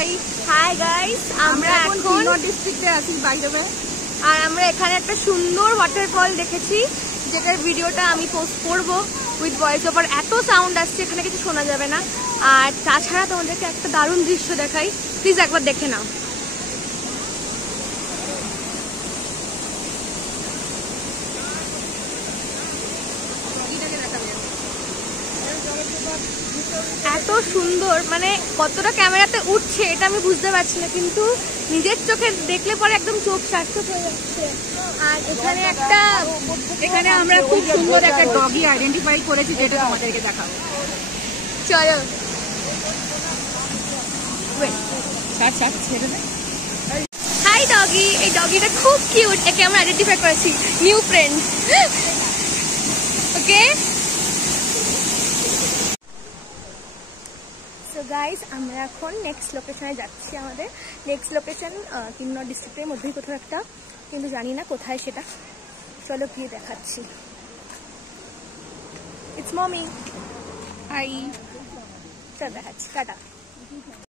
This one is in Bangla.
হাই হাই গাইস, আমরা এখন ডিস্ট্রিক্টে আছি বাইরে। আর আমরা এখানে একটা সুন্দর ওয়াটারফল দেখেছি, যেটার ভিডিওটা আমি পোস্ট করব উইথ ভয়েস ওভার। এত সাউন্ড আসছে, এখানে কিছু শোনা যাবে না। আর তাছাড়া তোমাদেরকে একটা দারুণ দৃশ্য দেখাই, প্লিজ একবার দেখে নাও। এত সুন্দর, মানে কতটা ক্যামেরাতে উঠছে এটা আমি বুঝতে পারছি না, কিন্তু নিজের চোখে দেখলে পরে একদম চোখ সার্থক হয়ে যাচ্ছে। আর এখানে আমরা খুব সুন্দর একটা ডগি আইডেন্টিফাই করেছি, যেটা তোমাদেরকে দেখাবো। চলো। হাই ডগি, এই ডগিটা খুব কিউট, একে আমরা আইডেন্টিফাই করেছি, new friend. Okay so guys, আমরা এখন নেক্সট লোকেশনে যাচ্ছি। আমাদের নেক্সট লোকেশন কিন্নর ডিস্ট্রিক্টের মধ্যেই কোথাও একটা, কিন্তু জানি না কোথায় সেটা। চলো গিয়ে দেখাচ্ছি। It's mummy. হাই, চল দেখাচ্ছি, টাটা।